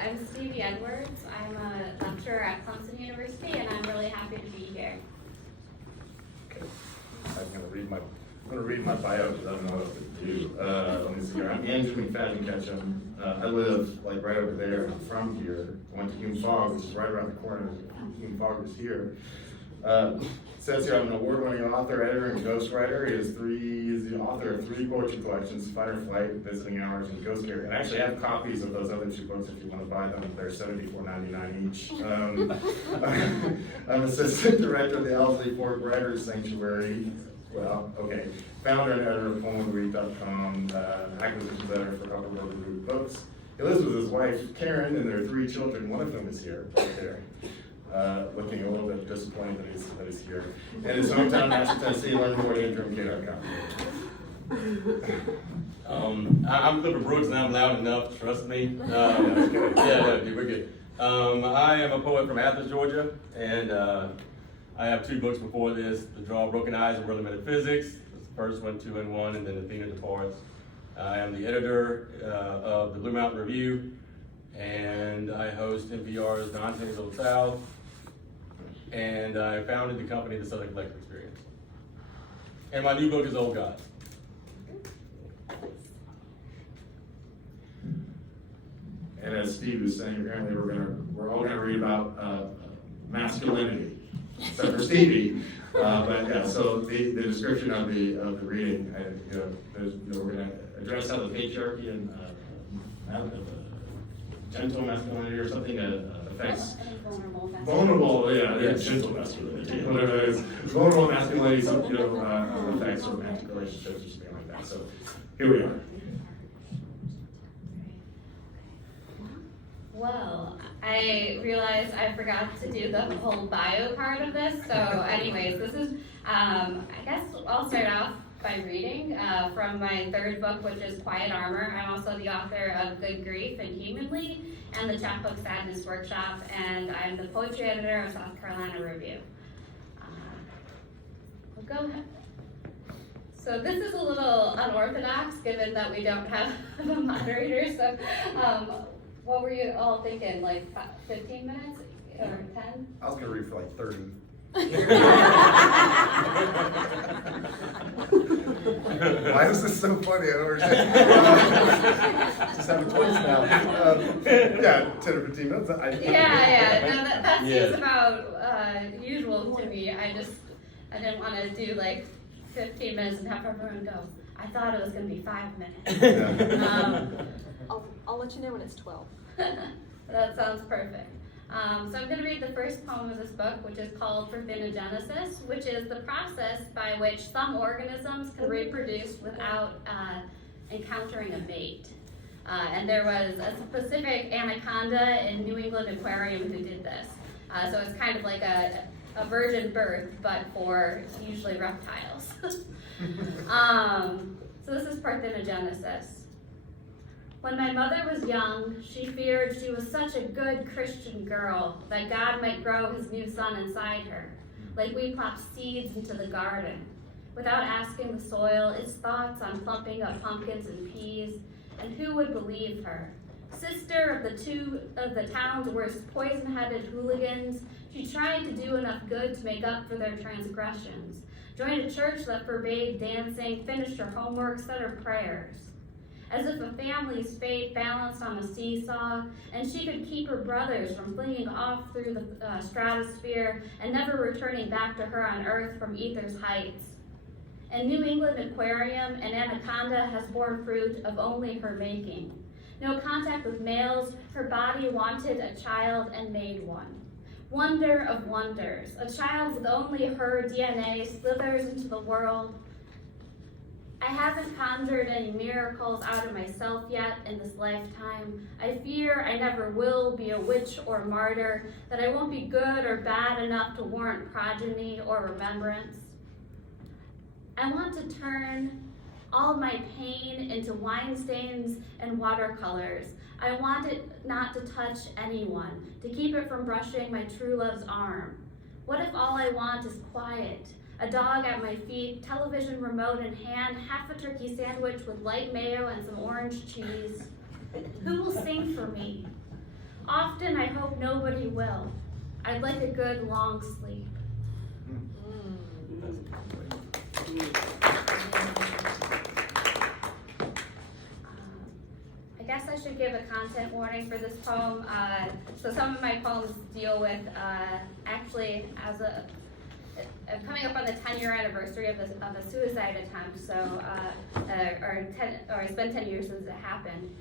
I'm Stevie Edwards. I'm a lecturer at Clemson University, and I'm really happy to be here. Okay. I'm gonna read my bio because I don't know what to do. Let me see here. I'm Andrew McFadden Ketchum. I live like right over there. I'm from here. I went to Hume Fogg, which is right around the corner. Hume Fogg is here. It says here I'm an award-winning author, editor, and ghostwriter. He is the author of 3 poetry collections, Fight or Flight, Visiting Hours, and Ghost Carrier. And I actually have copies of those other 2 books if you want to buy them. They're $74.99 each. I'm assistant director of the Owsley Fork Writers Sanctuary. Well, okay. Founder and editor of PoemWithReed.com, acquisitions editor for Upper River Root Books. He lives with his wife, Karen, and their 3 children. One of them is here, right there. Looking a little bit disappointed that he's here. And his hometown, Nashville, Tennessee. Learn more at AndrewMK.com. I'm Clifford Brooks, and I'm loud enough, trust me. Yeah, we're good. I am a poet from Athens, Georgia, and I have 2 books before this, The Draw of Broken Eyes and World of Metaphysics. The first one, 2 in 1, and then Athena Departs. I am the editor of the Blue Mountain Review, and I host NPR's Dante's Old South, and I founded the company, The Southern Collective Experience. And my new book is Old Gods. And as Steve was saying, apparently we're all gonna read about masculinity, except for Stevie. But yeah, so the description of the reading, we're gonna address how the patriarchy and gentle masculinity or something affects vulnerable, gentle masculinity, whatever it is, vulnerable masculinity, affects romantic relationships or something like that. So here we are. Well, I realized I forgot to do the whole bio part of this. So anyways, this is, I guess I'll start off by reading from my 3rd book, which is Quiet Armor. I'm also the author of Good Grief and Humanly, and the chapbook Sadness Workshop, and I'm the poetry editor of South Carolina Review. Go ahead. So this is a little unorthodox, given that we don't have a moderator. So what were you all thinking, like 15 minutes or 10? I was gonna read for like 30. Why is this so funny? I don't understand. Just have a choice now. 10 or 15 minutes. No, that seems about usual to me. I didn't want to do like 15 minutes and have everyone go, I thought it was going to be 5 minutes. I'll let you know when it's 12. That sounds perfect. So I'm going to read the first poem of this book, which is called Parthenogenesis, which is the process by which some organisms can reproduce without encountering a mate. And there was a specific anaconda in New England Aquarium who did this. So it's kind of like a virgin birth, but for usually reptiles. So this is Parthenogenesis. When my mother was young, she feared she was such a good Christian girl that God might grow his new son inside her, like we plopped seeds into the garden, without asking the soil its thoughts on plumping up pumpkins and peas, and who would believe her? Sister of 2 of the town's worst poison-headed hooligans, she tried to do enough good to make up for their transgressions, joined a church that forbade dancing, finished her homework, said her prayers. As if a family's fate balanced on a seesaw, and she could keep her brothers from flinging off through the stratosphere and never returning back to her on Earth from ether's heights. In New England Aquarium, an anaconda has borne fruit of only her making. No contact with males, her body wanted a child and made one. Wonder of wonders, a child with only her DNA slithers into the world. I haven't conjured any miracles out of myself yet in this lifetime. I fear I never will be a witch or martyr, that I won't be good or bad enough to warrant progeny or remembrance. I want to turn all my pain into wine stains and watercolors. I want it not to touch anyone, to keep it from brushing my true love's arm. What if all I want is quiet? A dog at my feet, television remote in hand, half a turkey sandwich with light mayo and some orange cheese. Who will sing for me? Often I hope nobody will. I'd like a good long sleep. I guess I should give a content warning for this poem. So some of my poems deal with actually as a coming up on the 10-year anniversary of a suicide attempt. So or it's been 10 years since it happened.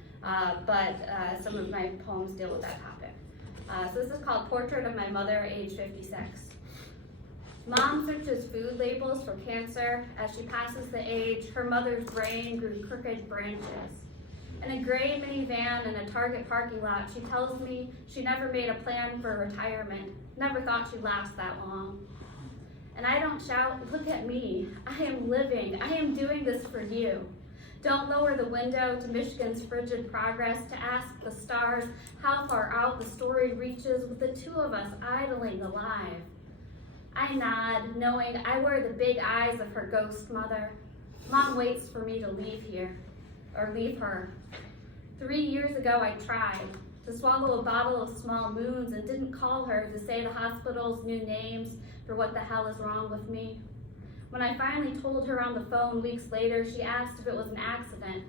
But some of my poems deal with that topic. So this is called Portrait of My Mother, age 56. Mom searches food labels for cancer. As she passes the age, her mother's brain grew crooked branches. In a gray minivan in a Target parking lot, she tells me she never made a plan for retirement, never thought she'd last that long. And I don't shout, look at me, I am living, I am doing this for you. Don't lower the window to Michigan's frigid progress to ask the stars how far out the story reaches with the two of us idling alive. I nod, knowing I wear the big eyes of her ghost mother. Mom waits for me to leave here, or leave her. 3 years ago I tried to swallow a bottle of Small Moons and didn't call her to say the hospital's new names for what the hell is wrong with me. When I finally told her on the phone weeks later, she asked if it was an accident,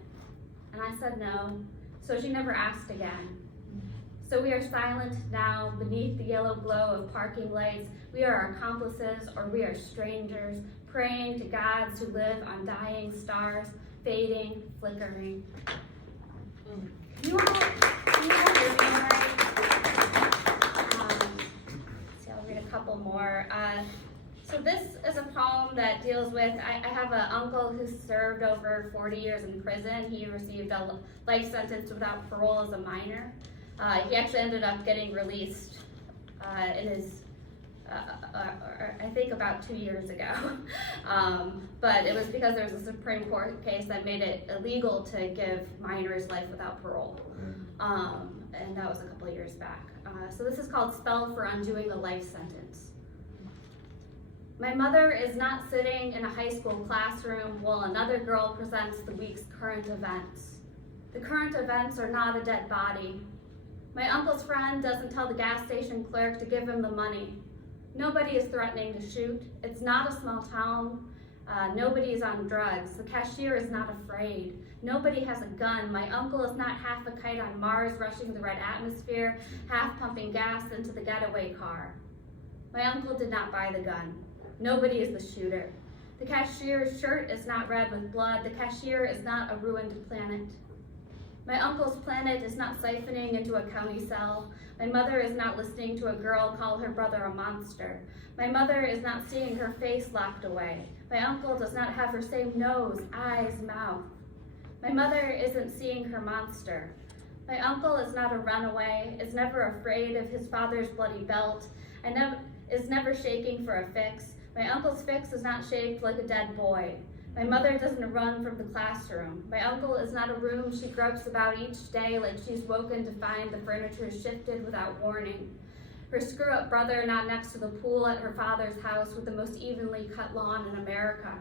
and I said no, so she never asked again. So we are silent now beneath the yellow glow of parking lights. We are accomplices or we are strangers, praying to gods who live on dying stars, fading, flickering. Can you all hear me all right? See, I'll read a couple more. So this is a poem that deals with, I have an uncle who served over 40 years in prison. He received a life sentence without parole as a minor. He actually ended up getting released in his, I think about 2 years ago. But it was because there was a Supreme Court case that made it illegal to give minors life without parole. And that was a couple of years back. So this is called Spell for Undoing the Life Sentence. My mother is not sitting in a high school classroom while another girl presents the week's current events. The current events are not a dead body. My uncle's friend doesn't tell the gas station clerk to give him the money. Nobody is threatening to shoot. It's not a small town. Nobody is on drugs. The cashier is not afraid. Nobody has a gun. My uncle is not half a kite on Mars rushing the red atmosphere, half pumping gas into the getaway car. My uncle did not buy the gun. Nobody is the shooter. The cashier's shirt is not red with blood. The cashier is not a ruined planet. My uncle's planet is not siphoning into a county cell. My mother is not listening to a girl call her brother a monster. My mother is not seeing her face locked away. My uncle does not have her same nose, eyes, mouth. My mother isn't seeing her monster. My uncle is not a runaway, is never afraid of his father's bloody belt, and is never shaking for a fix. My uncle's fix is not shaped like a dead boy. My mother doesn't run from the classroom. My uncle is not a room she gropes about each day like she's woken to find the furniture shifted without warning. Her screw-up brother not next to the pool at her father's house with the most evenly cut lawn in America.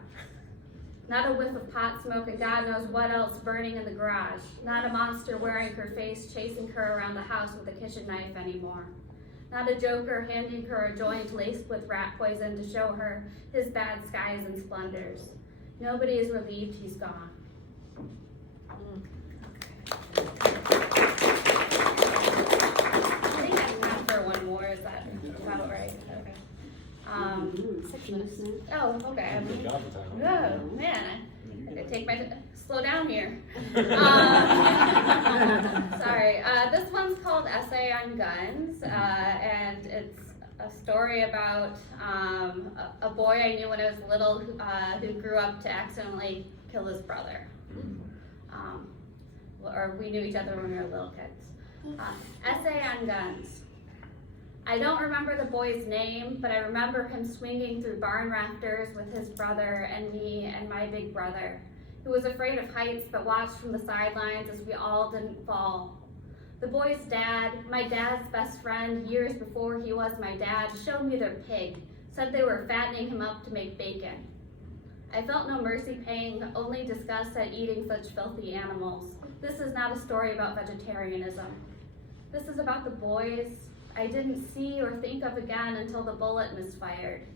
Not a whiff of pot smoke and God knows what else burning in the garage. Not a monster wearing her face chasing her around the house with a kitchen knife anymore. Not a joker handing her a joint laced with rat poison to show her his bad skies and splendors. Nobody is relieved he's gone. I think I have time for one more. Is that about right? Okay. Oh, okay. Oh, man. I gotta take my, slow down here. Sorry. This one's called Essay on Guns, and it's a story about a boy I knew when I was little who grew up to accidentally kill his brother. Or we knew each other when we were little kids. Essay on Guns. I don't remember the boy's name, but I remember him swinging through barn rafters with his brother and me and my big brother, who was afraid of heights but watched from the sidelines as we all didn't fall. The boy's dad, my dad's best friend years before he was my dad, showed me their pig, said they were fattening him up to make bacon. I felt no mercy paying, only disgust at eating such filthy animals. This is not a story about vegetarianism. This is about the boys I didn't see or think of again until the bullet misfired.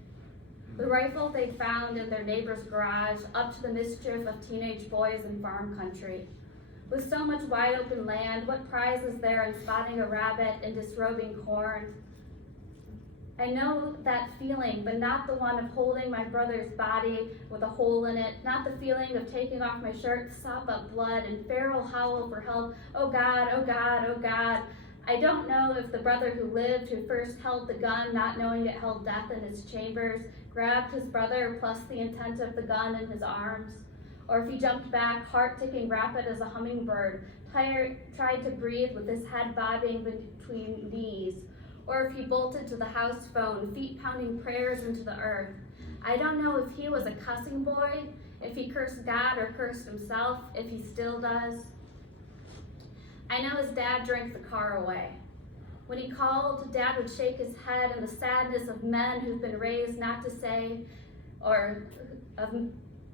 The rifle they'd found in their neighbor's garage, up to the mischief of teenage boys in farm country. With so much wide open land, what prize is there in spotting a rabbit and disrobing corn? I know that feeling, but not the one of holding my brother's body with a hole in it, not the feeling of taking off my shirt to sop up blood and feral howl for help. Oh God, oh God, oh God. I don't know if the brother who lived, who first held the gun, not knowing it held death in its chambers, grabbed his brother plus the intent of the gun in his arms, or if he jumped back, heart ticking rapid as a hummingbird, tried to breathe with his head bobbing between knees, or if he bolted to the house phone, feet pounding prayers into the earth. I don't know if he was a cussing boy, if he cursed God or cursed himself, if he still does. I know his dad drank the car away. When he called, Dad would shake his head in the sadness of men who've been raised not to say,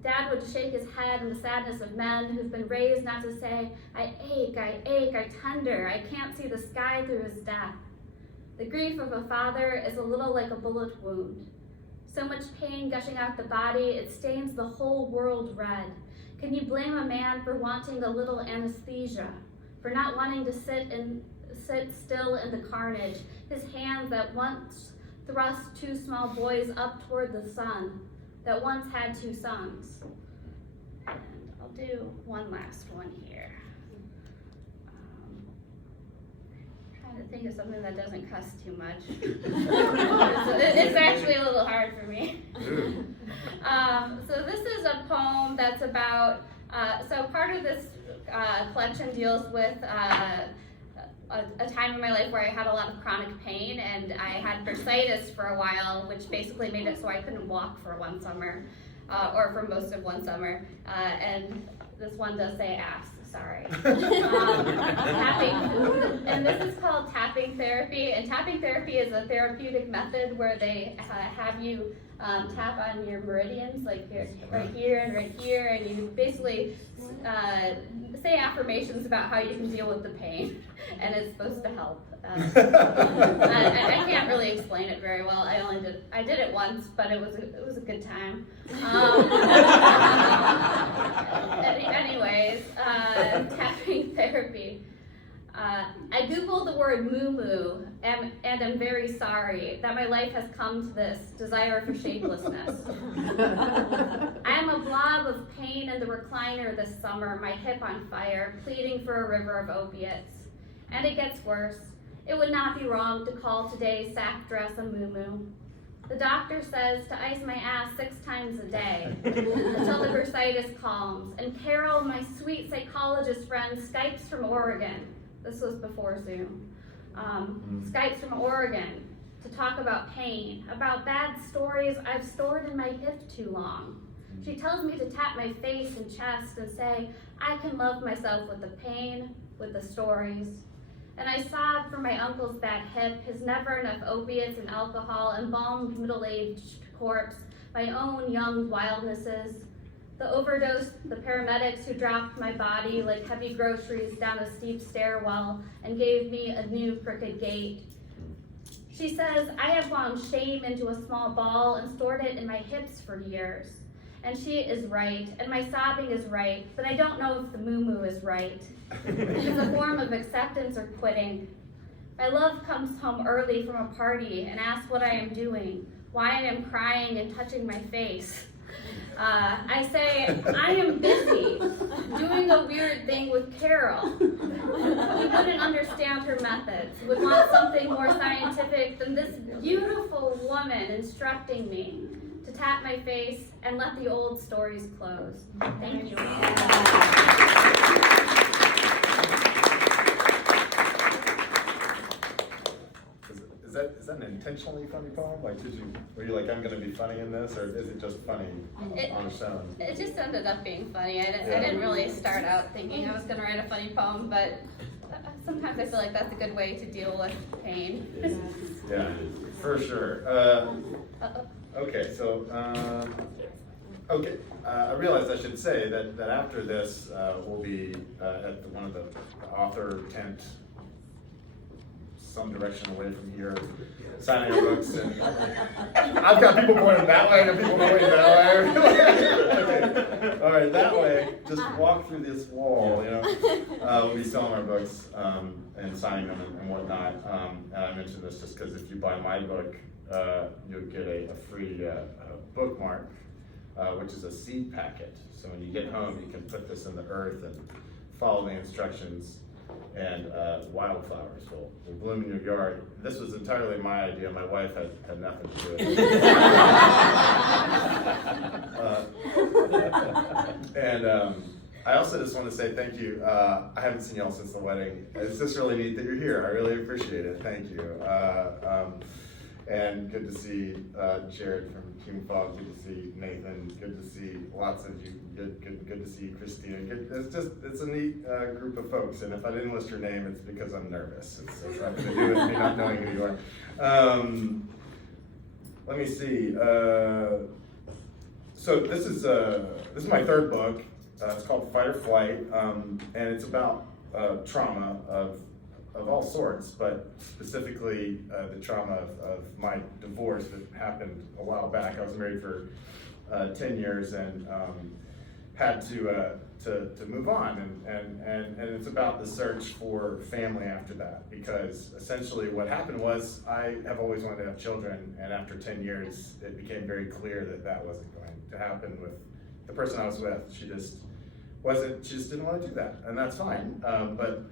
Dad would shake his head in the sadness of men who've been raised not to say, I ache, I tender, I can't see the sky through his death. The grief of a father is a little like a bullet wound. So much pain gushing out the body, it stains the whole world red. Can you blame a man for wanting a little anesthesia? For not wanting to sit still in the carnage, his hands that once thrust two small boys up toward the sun, that once had two sons. And I'll do one last one here. Trying to think of something that doesn't cuss too much. It's actually a little hard for me. So this is a poem that's about, so part of this collection deals with a time in my life where I had a lot of chronic pain, and I had bursitis for a while, which basically made it so I couldn't walk for one summer, or for most of one summer, and this one does say ass, sorry. Tapping, and this is called tapping therapy, and tapping therapy is a therapeutic method where they have you tap on your meridians, like right here and right here, and you basically say affirmations about how you can deal with the pain, and it's supposed to help. I can't really explain it very well. I did it once, but it was a good time. Anyways, tapping therapy. I googled the word moo-moo and am very sorry that my life has come to this desire for shapelessness. I am a blob of pain in the recliner this summer, my hip on fire, pleading for a river of opiates. And it gets worse. It would not be wrong to call today's sack dress a moo-moo. The doctor says to ice my ass 6 times a day until the bursitis calms. And Carol, my sweet psychologist friend, Skypes from Oregon. This was before Zoom. Skypes from Oregon to talk about pain, about bad stories I've stored in my hip too long. She tells me to tap my face and chest and say, I can love myself with the pain, with the stories. And I sobbed for my uncle's bad hip, his never enough opiates and alcohol, embalmed middle-aged corpse, my own young wildnesses, the overdose, the paramedics who dropped my body like heavy groceries down a steep stairwell and gave me a new crooked gait. She says, I have wound shame into a small ball and stored it in my hips for years. And she is right, and my sobbing is right, but I don't know if the moo-moo is right. It's a form of acceptance or quitting. My love comes home early from a party and asks what I am doing, why I am crying and touching my face. I say, I am busy doing a weird thing with Carol. He wouldn't understand her methods, would want something more scientific than this beautiful woman instructing me to tap my face and let the old stories close. Thank you. Is that an intentionally funny poem? Like, were you like, I'm gonna be funny in this, or is it just funny on its own? It just ended up being funny. I didn't really start out thinking I was gonna write a funny poem, but sometimes I feel like that's a good way to deal with pain. Yeah, for sure. Okay, so, I realized I should say that after this, we'll be at one of the author tent some direction away from here, signing our books. And I've got people pointing that way and people pointing that way. Okay. All right, that way. Just walk through this wall. We'll be selling our books and signing them and whatnot. And I mentioned this just because if you buy my book, you'll get a free bookmark, which is a seed packet. So when you get home, you can put this in the earth and follow the instructions, and wildflowers will bloom in your yard. This was entirely my idea. My wife had nothing to do with it. And I also just want to say thank you. I haven't seen y'all since the wedding. It's just really neat that you're here. I really appreciate it. Thank you. And good to see Jared from Human Fog. Good to see Nathan. Good to see lots of you. Good to see Christina. It's a neat group of folks. And if I didn't list your name, it's because I'm nervous. It's nothing to do with me not knowing who you are. Let me see. So this is my third book. It's called Fight or Flight, and it's about trauma of all sorts, but specifically the trauma of my divorce that happened a while back. I was married for 10 years and had to move on, and it's about the search for family after that, because essentially what happened was I have always wanted to have children, and after 10 years it became very clear that wasn't going to happen with the person I was with. She just didn't want to do that, and that's fine, but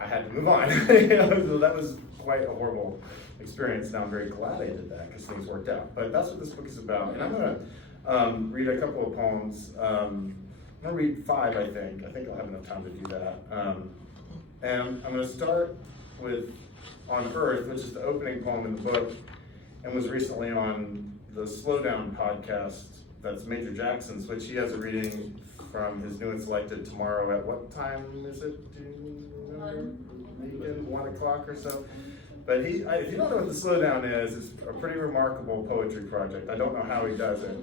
I had to move on. So that was quite a horrible experience. Now I'm very glad I did that because things worked out. But that's what this book is about. And I'm going to read a couple of poems. I'm going to read 5, I think. I think I'll have enough time to do that. And I'm going to start with On Earth, which is the opening poem in the book, and was recently on the Slow Down podcast. That's Major Jackson's, which he has a reading from his new and selected tomorrow at what time is it? 1 o'clock or so. But if you don't know what the Slowdown is, it's a pretty remarkable poetry project. I don't know how he does it.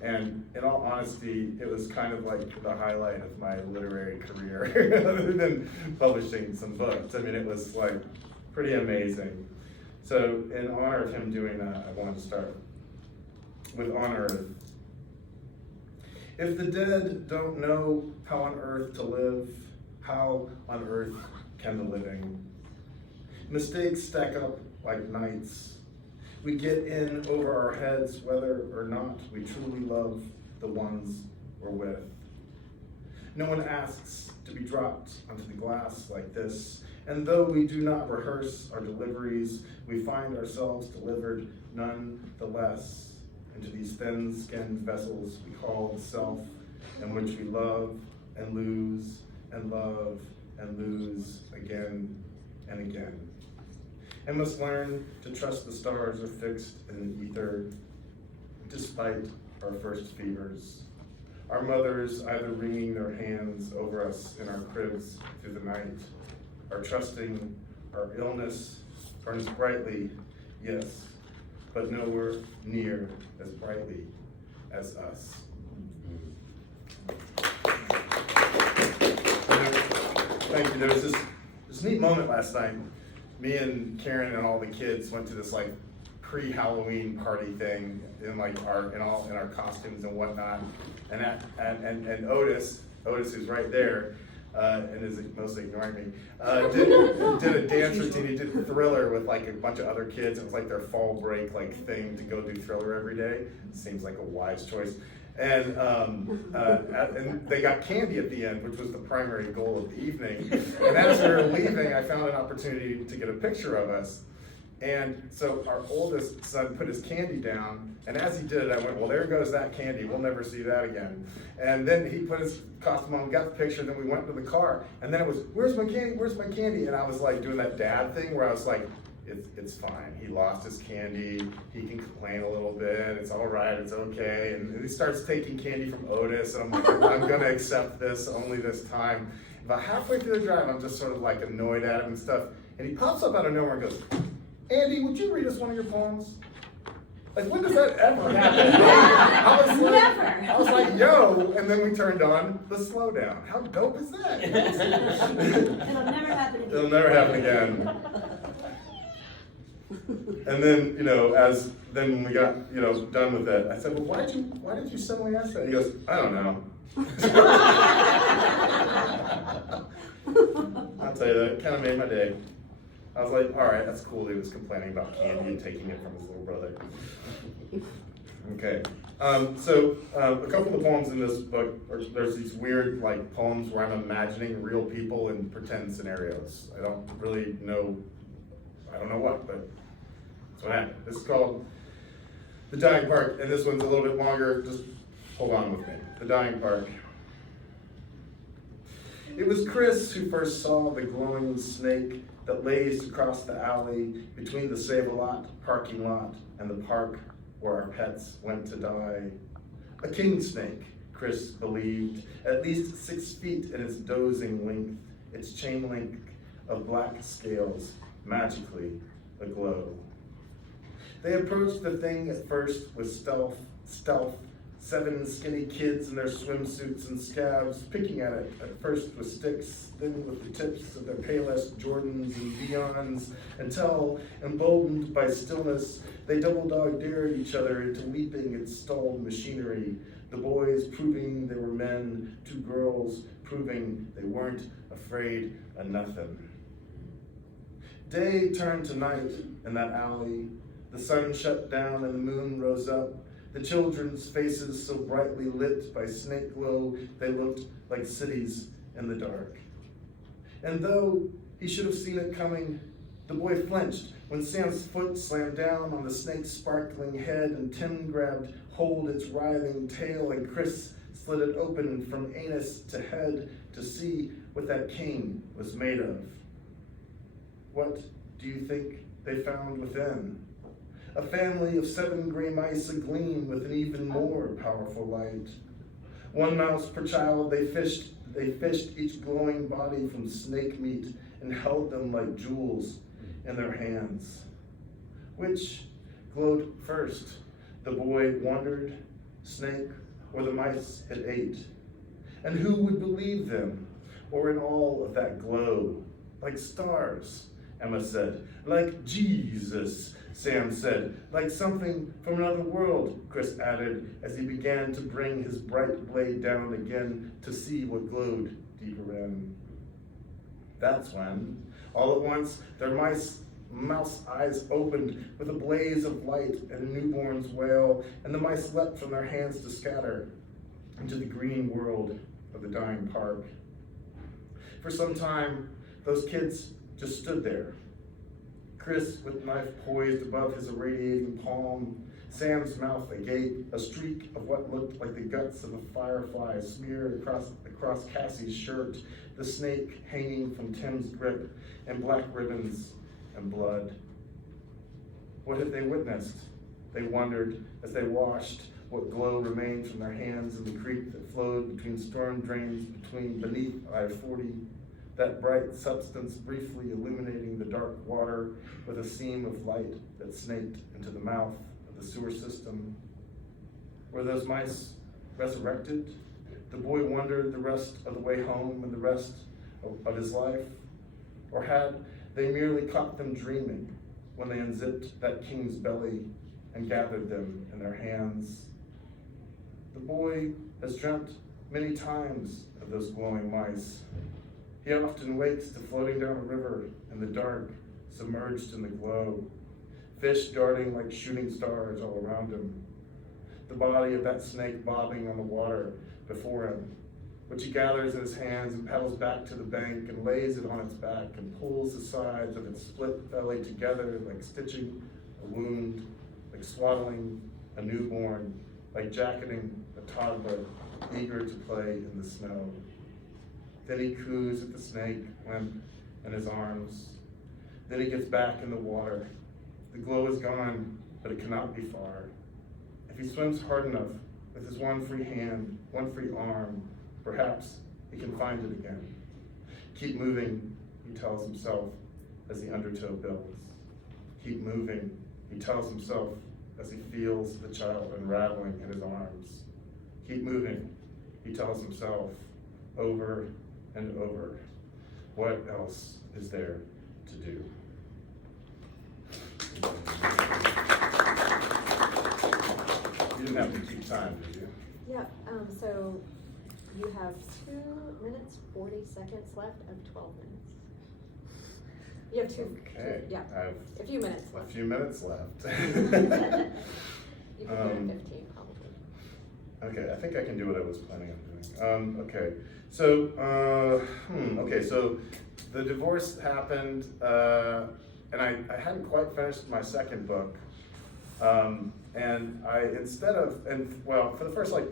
And in all honesty, it was kind of like the highlight of my literary career, other than publishing some books. I mean, it was like pretty amazing. So in honor of him doing that, I want to start with On Earth. If the dead don't know how on earth to live, how on earth can the living? Mistakes stack up like nights. We get in over our heads whether or not we truly love the ones we're with. No one asks to be dropped onto the glass like this, and though we do not rehearse our deliveries, we find ourselves delivered nonetheless into these thin-skinned vessels we call the self, in which we love and lose and love and lose again and again. And must learn to trust the stars are fixed in the ether, despite our first fevers. Our mothers either wringing their hands over us in our cribs through the night, or trusting our illness burns brightly, yes, but nowhere near as brightly as us. Thank you. There was this neat moment last night. Me and Karen and all the kids went to this like pre-Halloween party thing in like our costumes and whatnot. And Otis, who's right there, and is mostly ignoring me, did a dance routine. He did Thriller with like a bunch of other kids. It was like their fall break like thing to go do Thriller every day. Seems like a wise choice. And they got candy at the end, which was the primary goal of the evening. And as we were leaving, I found an opportunity to get a picture of us. And so our oldest son put his candy down, and as he did it, I went, well, there goes that candy. We'll never see that again. And then he put his costume on, got the picture, then we went to the car, and then it was, where's my candy, where's my candy? And I was like doing that dad thing where I was like, it's fine. He lost his candy. He can complain a little bit. It's all right. It's okay. And he starts taking candy from Otis, and I'm like, I'm going to accept this only this time. About halfway through the drive, I'm just sort of like annoyed at him and stuff. And he pops up out of nowhere and goes, Andy, would you read us one of your poems? Like, when does that ever happen? I was like, yo, and then we turned on the Slowdown. How dope is that? It'll never happen again. It'll never happen again. And then, when we got, done with it, I said, well, why did you suddenly ask that? He goes, I don't know. I'll tell you, that kind of made my day. I was like, all right, that's cool. He was complaining about candy and taking it from his little brother. Okay. So a couple of the poems in this book, there's these weird poems where I'm imagining real people in pretend scenarios. I don't know what, but that's what happened. This is called The Dying Park, and this one's a little bit longer. Just hold on with me. The Dying Park. It was Chris who first saw the glowing snake that lazed across the alley between the Save-A-Lot parking lot and the park where our pets went to die. A king snake, Chris believed, at least 6 feet in its dozing length, its chain link of black scales magically aglow. They approached the thing at first with stealth, 7 skinny kids in their swimsuits and scabs, picking at it, at first with sticks, then with the tips of their Payless Jordans and Beyonds, until, emboldened by stillness, they double-dog dared each other into leaping at stalled machinery, the boys proving they were men, 2 girls proving they weren't afraid of nothing. Day turned to night in that alley. The sun shut down and the moon rose up. The children's faces so brightly lit by snake glow, they looked like cities in the dark. And though he should have seen it coming, the boy flinched when Sam's foot slammed down on the snake's sparkling head and Tim grabbed hold its writhing tail and Chris slid it open from anus to head to see what that king was made of. What do you think they found within? A family of 7 gray mice agleam with an even more powerful light. 1 mouse per child, they fished each glowing body from snake meat and held them like jewels in their hands. Which glowed first? The boy wondered, snake or the mice it ate. And who would believe them, or in all of that glow? Like stars, Emma said. Like Jesus, Sam said. Like something from another world, Chris added, as he began to bring his bright blade down again to see what glowed deeper in. That's when, all at once, their mouse eyes opened with a blaze of light and a newborn's wail, and the mice leapt from their hands to scatter into the green world of the dying park. For some time, those kids just stood there. Chris with knife poised above his irradiating palm, Sam's mouth agape, a streak of what looked like the guts of a firefly smeared across Cassie's shirt, the snake hanging from Tim's grip, and black ribbons and blood. What had they witnessed? They wondered as they watched what glow remained from their hands in the creek that flowed between storm drains beneath I-40, that bright substance briefly illuminating the dark water with a seam of light that snaked into the mouth of the sewer system. Were those mice resurrected? The boy wondered the rest of the way home and the rest of his life. Or had they merely caught them dreaming when they unzipped that king's belly and gathered them in their hands? The boy has dreamt many times of those glowing mice. He often wakes to floating down a river in the dark, submerged in the glow, fish darting like shooting stars all around him, the body of that snake bobbing on the water before him, which he gathers in his hands and paddles back to the bank and lays it on its back and pulls the sides of its split belly together like stitching a wound, like swaddling a newborn, like jacketing a toddler eager to play in the snow. Then he coos at the snake, limp in his arms. Then he gets back in the water. The glow is gone, but it cannot be far. If he swims hard enough with his one free hand, one free arm, perhaps he can find it again. Keep moving, he tells himself as the undertow builds. Keep moving, he tells himself as he feels the child unraveling in his arms. Keep moving, he tells himself over and over. What else is there to do? didn't have to keep time, did you? Yeah, so you have 2 minutes, 40 seconds left of 12 minutes. You have Okay. yeah, I have a few minutes a left. few minutes left. You can do it 15 probably. Okay, I think I can do what I was planning on doing. Okay, so, okay, so the divorce happened, and I hadn't quite finished my second book. And for the first like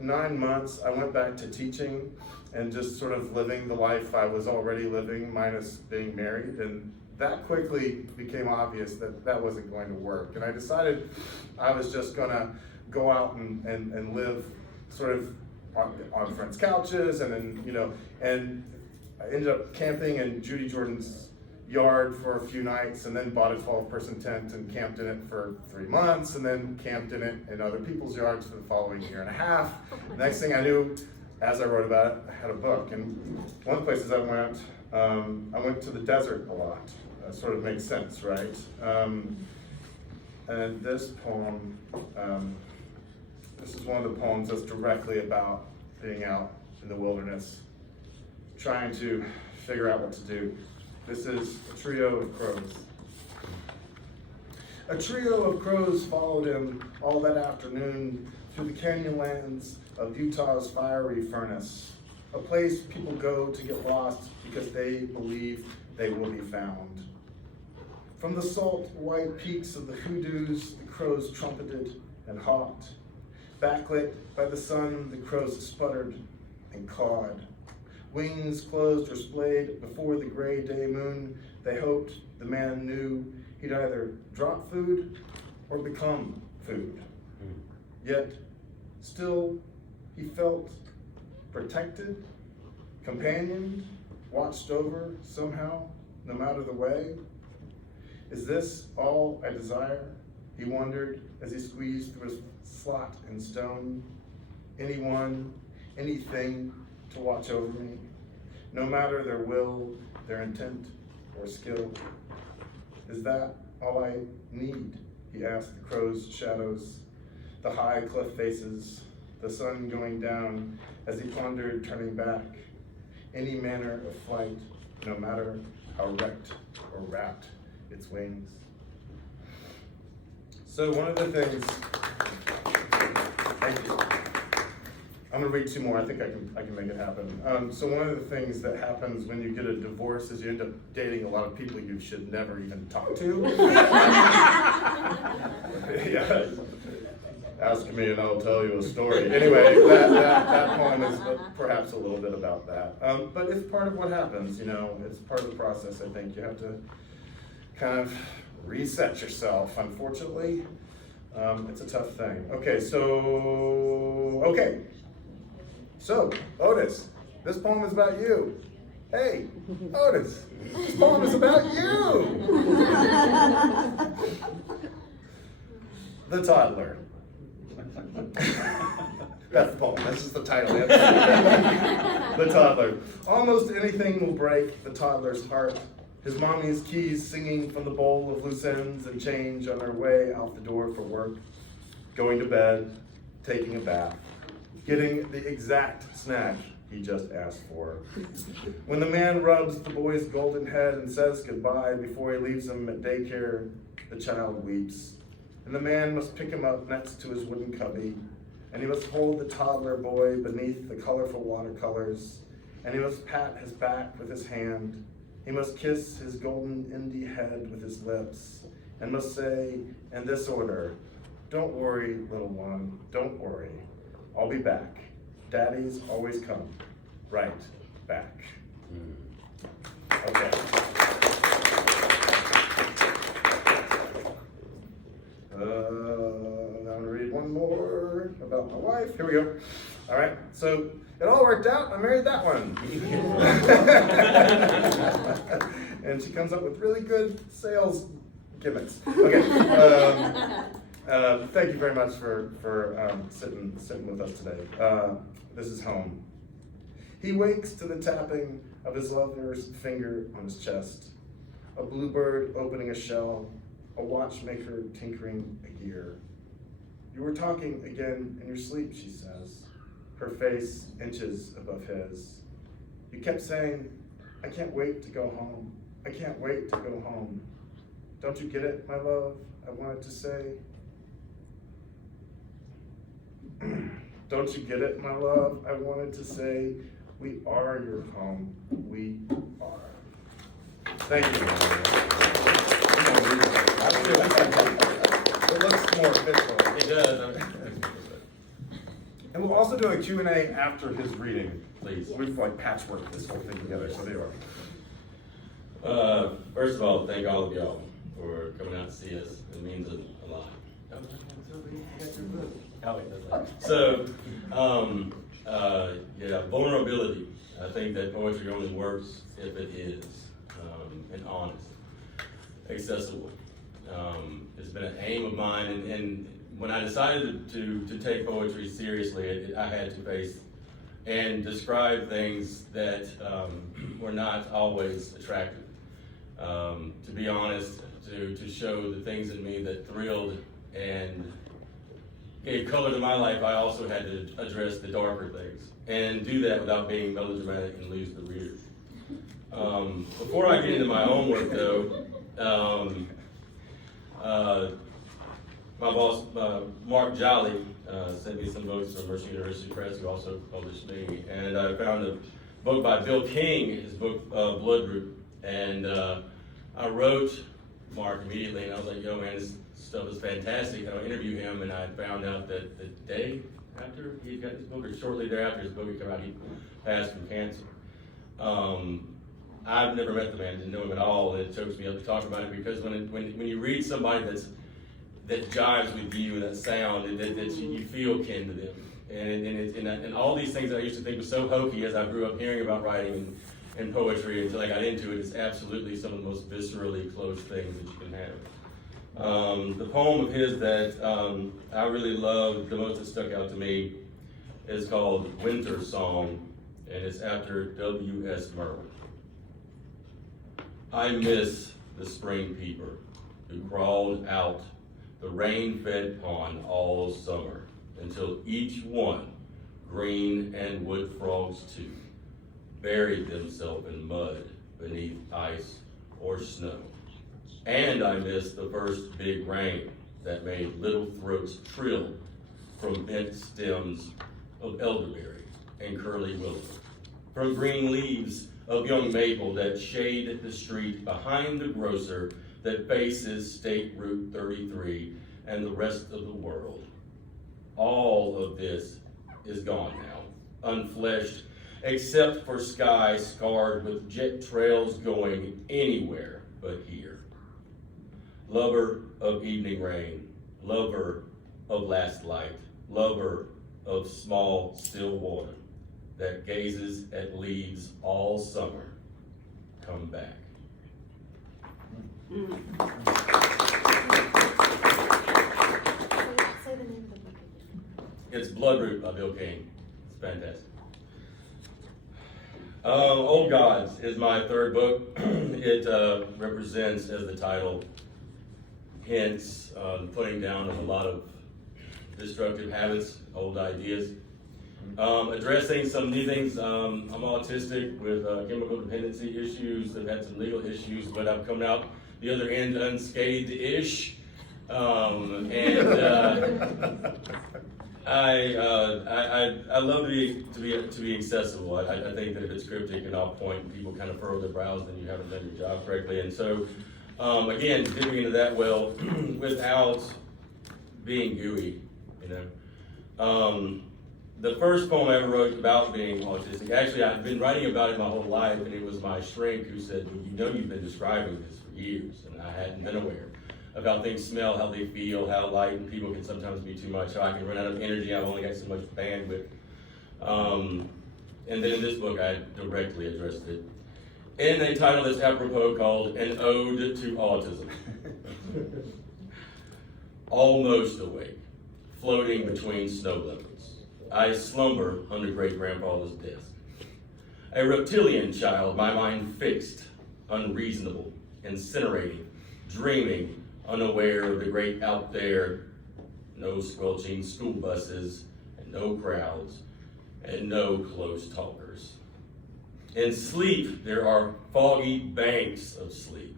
9 months, I went back to teaching and just sort of living the life I was already living, minus being married. And that quickly became obvious that that wasn't going to work. And I decided I was just gonna go out and live sort of on friends' couches, and then, and I ended up camping in Judy Jordan's yard for a few nights, and then bought a 12-person tent and camped in it for 3 months, and then camped in it in other people's yards for the following year and a half. Next thing I knew, as I wrote about it, I had a book. And one of the places I went to the desert a lot. That sort of makes sense, right? And this poem, this is one of the poems that's directly about being out in the wilderness, trying to figure out what to do. This is A Trio of Crows. A trio of crows followed him all that afternoon through the canyonlands of Utah's fiery furnace, a place people go to get lost because they believe they will be found. From the salt white peaks of the hoodoos, the crows trumpeted and hawked. Backlit by the sun, the crows sputtered and cawed. Wings closed or splayed before the gray day moon, they hoped the man knew he'd either drop food or become food. Yet, still, he felt protected, companioned, watched over somehow, no matter the way. Is this all I desire? He wondered as he squeezed through his slot in stone. Anyone, anything to watch over me, no matter their will, their intent, or skill. Is that all I need? He asked the crow's shadows, the high cliff faces, the sun going down as he pondered turning back. Any manner of flight, no matter how wrecked or wrapped its wings. So one of the things, thank you. I'm gonna read 2 more. I think I can make it happen. So one of the things that happens when you get a divorce is you end up dating a lot of people you should never even talk to. Yeah. Ask me and I'll tell you a story. Anyway, that poem is perhaps a little bit about that. But it's part of what happens, it's part of the process, I think. You have to kind of reset yourself, unfortunately. It's a tough thing. So, Otis, this poem is about you. Hey, Otis, this poem is about you. The Toddler. That's the poem, that's just the title. The Toddler. Almost anything will break the toddler's heart. His mommy's keys singing from the bowl of loose ends and change on their way out the door for work. Going to bed, taking a bath, getting the exact snack he just asked for. When the man rubs the boy's golden head and says goodbye before he leaves him at daycare, the child weeps. And the man must pick him up next to his wooden cubby, and he must hold the toddler boy beneath the colorful watercolors, and he must pat his back with his hand. He must kiss his golden indie head with his lips, and must say, in this order, "Don't worry, little one, don't worry. I'll be back. Daddies always come right back." Okay. I'm gonna read one more about my wife. Here we go. All right, so it all worked out. I married that one. And she comes up with really good sales gimmicks. Okay. Thank you very much for sitting with us today. This is home. He wakes to the tapping of his lover's finger on his chest, a bluebird opening a shell, a watchmaker tinkering a gear. You were talking again in your sleep, she says, her face inches above his. You kept saying, I can't wait to go home. I can't wait to go home. Don't you get it, my love? I wanted to say. Don't you get it, my love? I wanted to say, we are your home. We are. Thank you. It looks more official. It does. And we'll also do a Q&A after his reading. Please. We've like patchworked this whole thing together, so there you are. First of all, thank all of y'all for coming out to see us. It means a lot. So, yeah, vulnerability. I think that poetry only works if it is and honest, accessible. It's been an aim of mine, and when I decided to take poetry seriously, I had to face and describe things that were not always attractive. To be honest, to show the things in me that thrilled and gave color to my life, I also had to address the darker things and do that without being melodramatic and lose the reader. Before I get into my own work though, my boss, Mark Jolly, sent me some books from Mercer University Press, who also published me, and I found a book by Bill King, his book, Bloodroot, and I wrote Mark immediately, and I was like, yo man, this stuff is fantastic, and I interviewed him, and I found out that the day after he got his book, or shortly thereafter his book had come out, he passed from cancer. I've never met the man, didn't know him at all, and it chokes me up to talk about it, because when you read somebody that jives with you, that sound, that you feel kin to them. And all these things that I used to think was so hokey as I grew up hearing about writing and poetry until I got into it, it's absolutely some of the most viscerally close things that you can have. The poem of his that I really loved, the most that stuck out to me, is called Winter Song, and it's after W.S. Merwin. I miss the spring peeper who crawled out the rain-fed pond all summer until each one, green and wood frogs too, buried themselves in mud beneath ice or snow. And I miss the first big rain that made little throats trill from bent stems of elderberry and curly willow, from green leaves of young maple that shade the street behind the grocer that faces State Route 33 and the rest of the world. All of this is gone now, unfleshed, except for sky scarred with jet trails going anywhere but here. Lover of evening rain, lover of last light, lover of small still water that gazes at leaves all summer, come back. Say the name of the book again. It's Bloodroot by Bill King. It's fantastic. Old Gods is my third book. It represents, as the title hints, putting down of a lot of destructive habits, old ideas. Addressing some new things. I'm autistic with chemical dependency issues. I've had some legal issues, but I've come out the other end unscathed-ish. I love to be accessible. I think that if it's cryptic and off point, people kind of furrow their brows, then you haven't done your job correctly. And so, again, dipping into that well without being gooey, you know. The first poem I ever wrote about being autistic, actually I've been writing about it my whole life, and it was my shrink who said, well, you know you've been describing this for years, and I hadn't been aware of how things smell, how they feel, how light and people can sometimes be too much, how I can run out of energy, I've only got so much bandwidth. And then in this book I directly addressed it in a title that's apropos called An Ode to Autism. Almost awake, floating between snow lemons, I slumber under great-grandfather's desk. A reptilian child, my mind fixed, unreasonable, incinerating, dreaming, unaware of the great out there, no squelching school buses, and no crowds, and no close talkers. In sleep, there are foggy banks of sleep,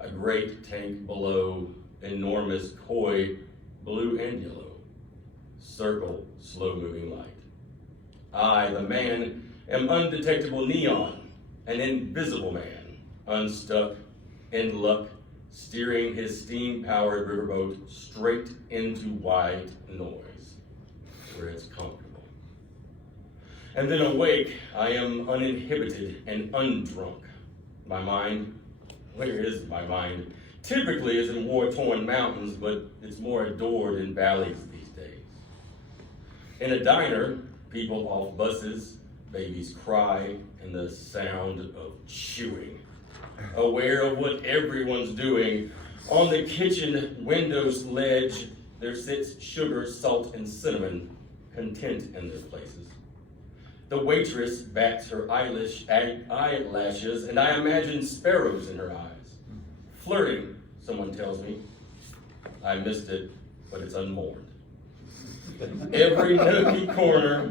a great tank below, enormous koi, blue and yellow, circle, slow-moving light. I, the man, am undetectable neon, an invisible man, unstuck, in luck, steering his steam-powered riverboat straight into white noise, where it's comfortable. And then awake, I am uninhibited and undrunk. My mind, where is my mind? Typically is in war-torn mountains, but it's more adored in valleys these days. In a diner, people off buses, babies cry, and the sound of chewing. Aware of what everyone's doing, on the kitchen window's ledge, there sits sugar, salt, and cinnamon, content in their places. The waitress bats her eyelashes, and I imagine sparrows in her eyes. Flirting, someone tells me. I missed it, but it's unmourned. Every nooky corner,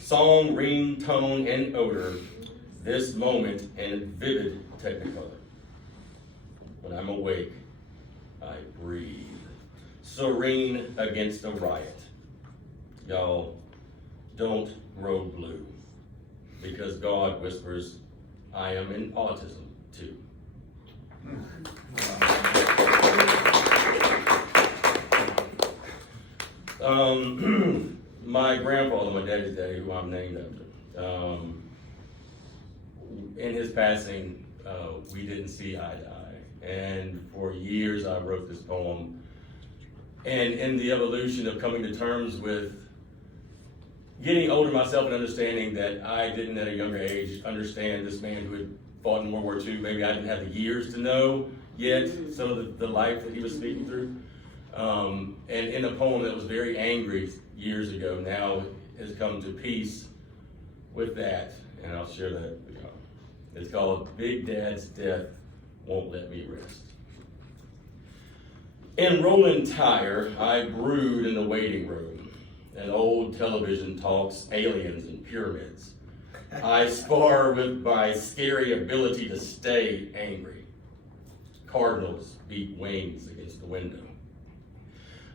song, ring, tone, and odor, this moment in vivid technicolor. When I'm awake, I breathe, serene against a riot. Y'all, don't grow blue, because God whispers, I am in autism too. My grandfather, my daddy's daddy, who I'm named after, in his passing, we didn't see eye to eye. And for years I wrote this poem. And in the evolution of coming to terms with getting older myself and understanding that I didn't at a younger age understand this man who had fought in World War II, maybe I didn't have the years to know yet some of the life that he was speaking through. And in a poem that was very angry years ago, now has come to peace with that, and I'll share that with y'all. It's called Big Dad's Death Won't Let Me Rest. In Rolling Tire, I brood in the waiting room, and old television talks aliens and pyramids. I spar with my scary ability to stay angry. Cardinals beat wings against the window.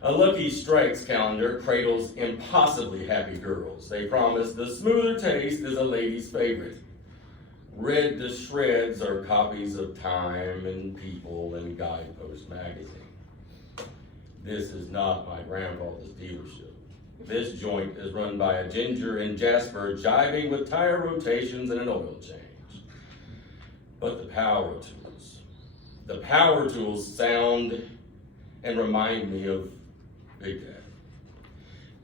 A Lucky Strikes calendar cradles impossibly happy girls. They promise the smoother taste is a lady's favorite. Read to shreds are copies of Time and People and Guidepost magazine. This is not my grandfather's dealership. This joint is run by a ginger in Jasper jiving with tire rotations and an oil change. But the power tools sound and remind me of Big Dad.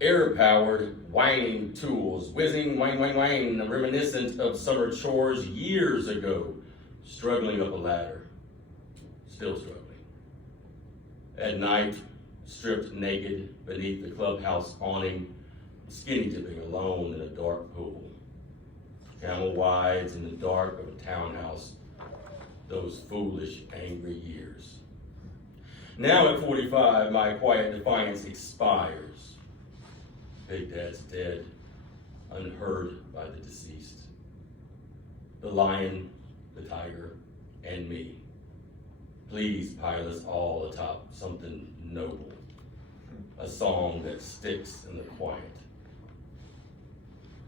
Air-powered whining tools, whizzing, wang, wang, wang, reminiscent of summer chores years ago, struggling up a ladder, still struggling. At night, stripped naked beneath the clubhouse awning, skinny dipping alone in a dark pool. Camel wides in the dark of a townhouse, those foolish, angry years. Now at 45, my quiet defiance expires. Big Dad's dead, unheard by the deceased. The lion, the tiger, and me. Please pile us all atop something noble. A song that sticks in the quiet.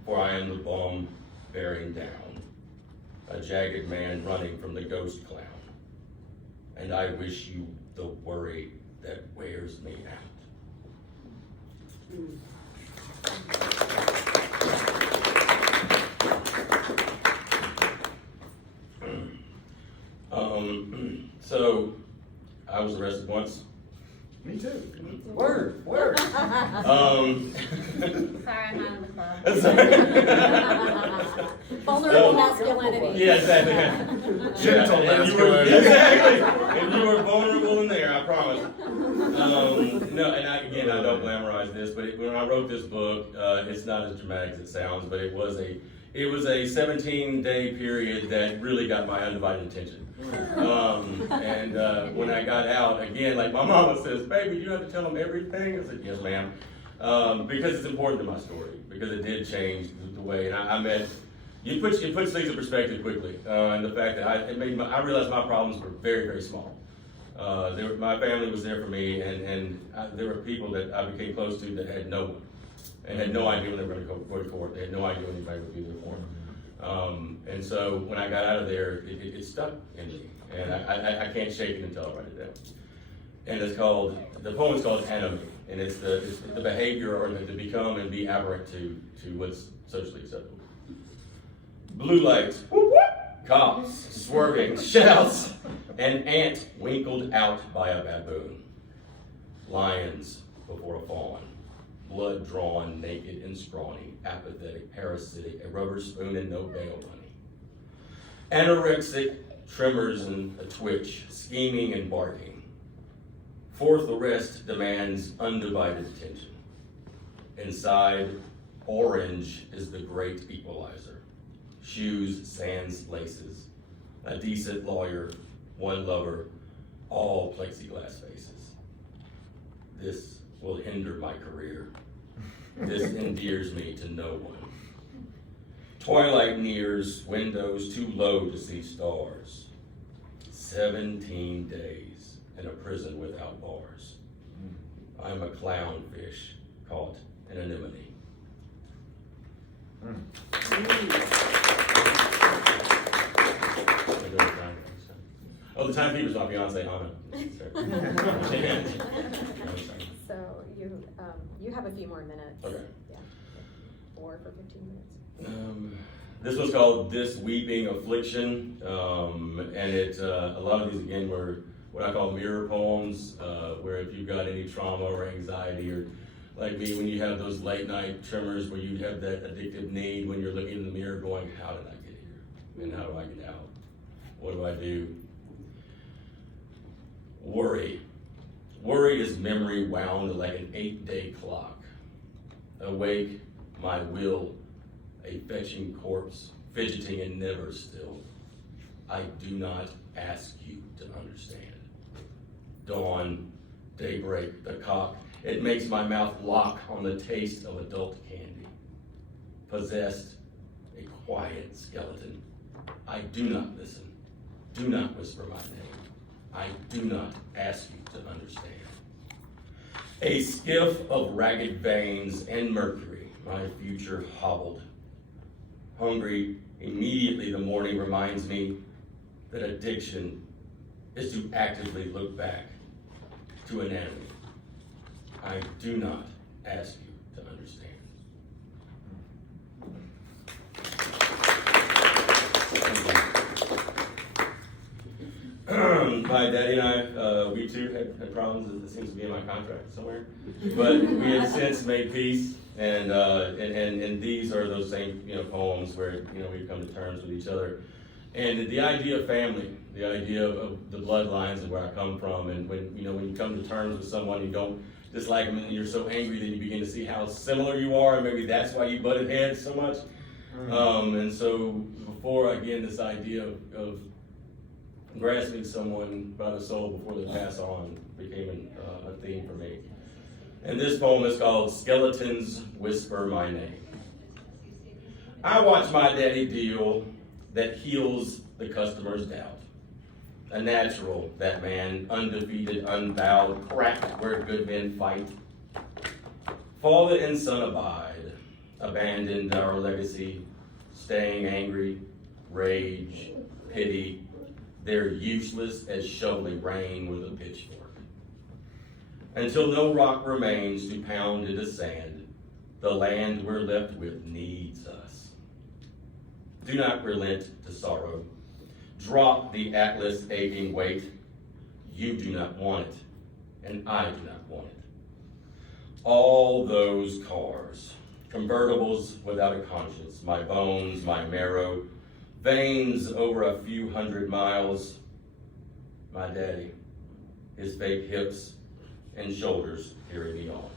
For I am the bum bearing down, a jagged man running from the ghost clown. And I wish you the worry that wears me out. So I was arrested once. Me too. Word. Sorry, I'm not in the club. Vulnerable masculinity. Yeah, exactly. Gentle And you were, masculinity. exactly. And you were vulnerable in there, I promise. No, and I don't glamorize this, but when I wrote this book, it's not as dramatic as it sounds, but it was a it was a 17-day period that really got my undivided attention. And when I got out, again, like my mama says, baby, do you have to tell them everything? I said, yes, ma'am. Because it's important to my story, because it did change the way, and I met, it puts things in perspective quickly, and the fact that I realized my problems were very, very small. My family was there for me, and there were people that I became close to that had no one, and had no idea when they were going to go to court. They had no idea when anybody would be there for them. And so when I got out of there, it stuck in me, and I can't shake it until I write it down. And the poem is called Enemy, and it's the behavior or to become and be aberrant to what's socially acceptable. Blue lights, whoop, whoop, cops, swerving, shouts, an ant winkled out by a baboon. Lions before a fawn, blood drawn, naked and scrawny, apathetic, parasitic, a rubber spoon and no bail money. Anorexic, tremors and a twitch, scheming and barking. Fourth arrest demands undivided attention. Inside, orange is the great equalizer. Shoes, sands, laces. A decent lawyer, one lover, all plexiglass faces. This will hinder my career. This endears me to no one. Twilight nears, windows too low to see stars. 17 days in a prison without bars. I'm a clownfish caught in an anemone. Oh, the timekeeper's my fiance, Anna. So you have a few more minutes. Okay. Yeah. 4 for 15 minutes. This one's called This Weeping Affliction, and a lot of these again were what I call mirror poems, where if you've got any trauma or anxiety, or like me, when you have those late night tremors where you have that addictive need when you're looking in the mirror going, how did I get here? And how do I get out? What do I do? Worry. Worry is memory wound like an 8-day clock. Awake, my will, a fetching corpse, fidgeting and never still. I do not ask you to understand. Dawn, daybreak, the cock, it makes my mouth lock on the taste of adult candy. Possessed, a quiet skeleton. I do not listen. Do not whisper my name. I do not ask you to understand. A skiff of ragged veins and mercury, my future hobbled. Hungry, immediately the morning reminds me that addiction is to actively look back to an enemy. I do not ask you to understand. My daddy and I, we too had problems. It seems to be in my contract somewhere. But we have since made peace, and these are those same poems where we've come to terms with each other. And the idea of family, the idea of the bloodlines and where I come from, and when you come to terms with someone, you don't dislike them, and you're so angry that you begin to see how similar you are, and maybe that's why you butted heads so much. And so before, again, this idea of grasping someone by the soul before they pass on became a theme for me. And this poem is called Skeletons Whisper My Name. I watch my daddy deal that heals the customer's doubt. A natural, that man, undefeated, unbowed, cracked where good men fight. Father and son abide, abandoned our legacy, staying angry, rage, pity. They're useless as shoveling rain with a pitchfork. Until no rock remains to pound into sand, the land we're left with needs us. Do not relent to sorrow. Drop the atlas aching weight. You do not want it, and I do not want it. All those cars, convertibles without a conscience, my bones, my marrow, veins over a few hundred miles. My daddy, his fake hips and shoulders carry me on.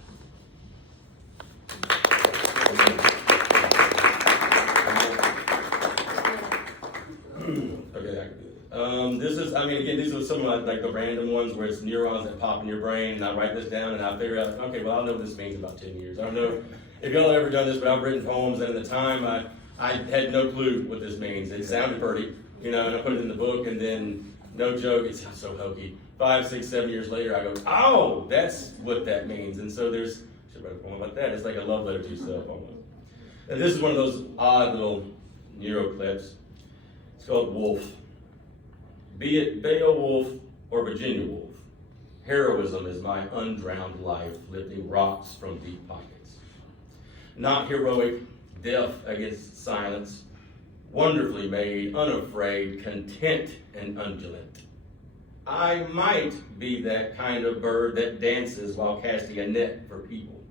This is, I mean, again, these are some of like the random ones where it's neurons that pop in your brain, and I write this down and I figure out, okay, well, I'll know what this means in about 10 years. I don't know if y'all have ever done this, but I've written poems, and at the time, I had no clue what this means. It sounded pretty, you know, and I put it in the book, and then, no joke, it sounds so hokey. 5, 6, 7 years later, I go, oh, that's what that means. And so I should write a poem like that. It's like a love letter to yourself almost. And this is one of those odd little neuro clips. It's called Wolf. Be it Beowulf or Virginia Woolf, heroism is my undrowned life, lifting rocks from deep pockets. Not heroic, deaf against silence, wonderfully made, unafraid, content and undulant. I might be that kind of bird that dances while casting a net for people.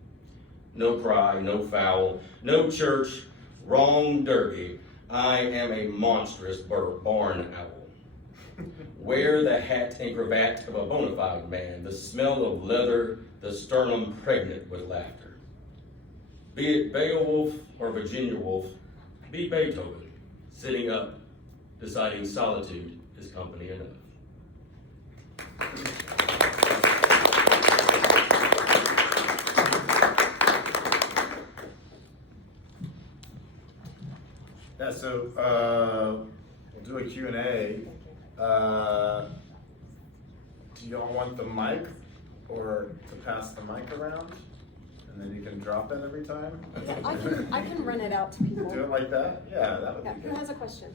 No cry, no foul, no church, wrong derby. I am a monstrous barn owl. Wear the hat and cravat of a bona fide man, the smell of leather, the sternum pregnant with laughter. Be it Beowulf or Virginia Woolf, be Beethoven, sitting up, deciding solitude is company enough. Yeah, so we'll do a Q&A. Do y'all want the mic or to pass the mic around? And then you can drop it every time? I can run it out to people. Do it like that? Yeah, that would Yeah, be who good. has a question?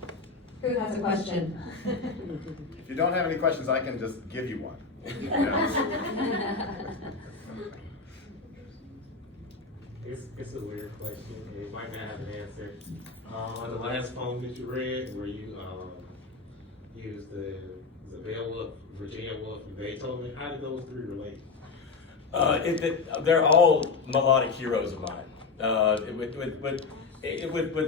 Who has a question? If you don't have any questions, I can just give you one. It's a weird question. It might not have an answer. On the last poem that you read, where you used the Beowulf, Virginia Woolf, and Beethoven, how did those three relate? They're all melodic heroes of mine. With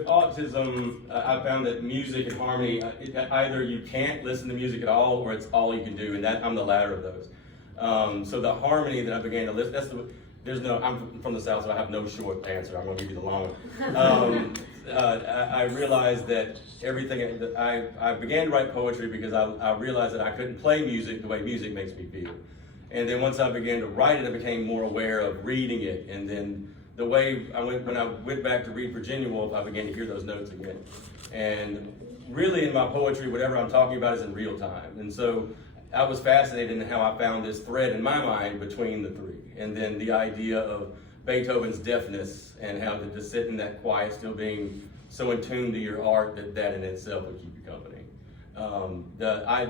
autism, I found that music and harmony, either you can't listen to music at all, or it's all you can do, and I'm the latter of those. So the harmony that I began to listen, I'm from the South, so I have no short answer. I'm going to give you the long one. I realized that everything, I began to write poetry because I realized that I couldn't play music the way music makes me feel. And then once I began to write it, I became more aware of reading it. And then the way when I went back to read Virginia Woolf, I began to hear those notes again. And really in my poetry, whatever I'm talking about is in real time. And so I was fascinated in how I found this thread in my mind between the three. And then the idea of Beethoven's deafness and how to sit in that quiet, still being so in tune to your art that in itself would keep you company. I